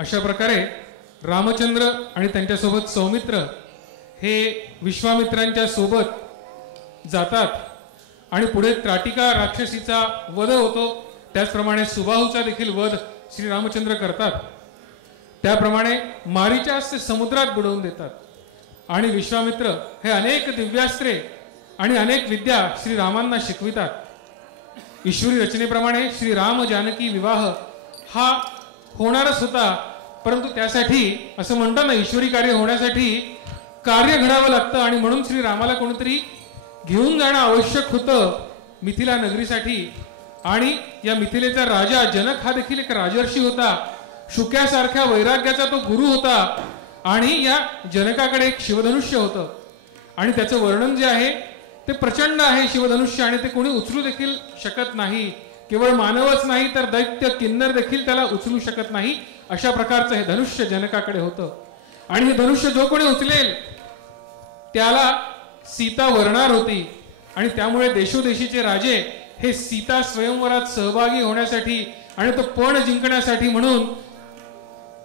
अशा प्रकारे रामचंद्र आणि त्यांच्यासोबत सौमित्र हे विश्वामित्रांच्या सोबत जातात आणि पुढे त्राटिका राक्षसीचा वध होतो। त्याचप्रमाणे सुबाहूचा देखील वध श्री रामचंद्र करतात। त्याप्रमाणे मारीचास समुद्रात बुडवून देतात आणि विश्वामित्र हे अनेक दिव्यास्त्रे आणि अनेक विद्या श्री रामांना शिकवितात। ईश्वरी रचनेप्रमाणे श्री राम जानकी विवाह हा होणारच होता, परंतु त्यासाठी असं म्हणतात ना, ईश्वरी कार्य होण्यासाठी कार्य घडावं लागतं आणि म्हणून श्री रामाला कोणीतरी घेऊन जाणं आवश्यक होतं मिथिला नगरीसाठी। आणि या मिथिलेचा राजा जनक हा देखील एक राजर्षी होता, शुक्यासारख्या वैराग्याचा तो गुरु होता आणि या जनकाकडे एक शिवधनुष्य होतं आणि त्याचं वर्णन जे आहे ते प्रचंड आहे शिवधनुष्य, आणि ते कोणी उचलू देखील शकत नाही। केवळ मानवच नाही तर दैत्य किन्नर देखील त्याला उचलू शकत नाही, अशा प्रकारचं हे धनुष्य जनकाकडे होतं। आणि हे धनुष्य जो कोणी उचलेल त्याला सीता वरणार होती आणि त्यामुळे देशोदेशीचे राजे हे सीता स्वयंवरात सहभागी होण्यासाठी आणि तो पण जिंकण्यासाठी म्हणून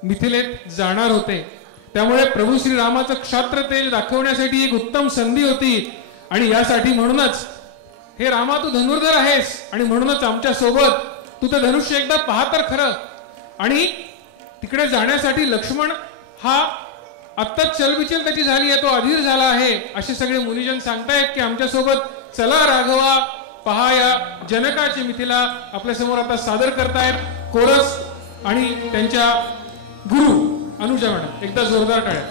मिथिलेत जाणार होते। त्यामुळे प्रभू श्री रामाचं क्षात्र तेज दाखवण्यासाठी एक उत्तम संधी होती आणि यासाठी म्हणूनच हे रामा तू धनुर्धर आहेस आणि म्हणूनच आमच्या सोबत तू ते धनुष्य एकदा पहा तर खरं। आणि तिकडे जाण्यासाठी लक्ष्मण हा आत्ताच चलबिचल त्याची झाली आहे, तो अधीर झाला आहे, असे सगळे मुनिजन सांगतायत की आमच्या सोबत चला राघवा पहा या जनकाची मिथिला आपल्या समोर आता सादर करतायत कोरस आणि त्यांच्या गुरु अनुजा मॅडम। एकदा जोरदार टाळ्या।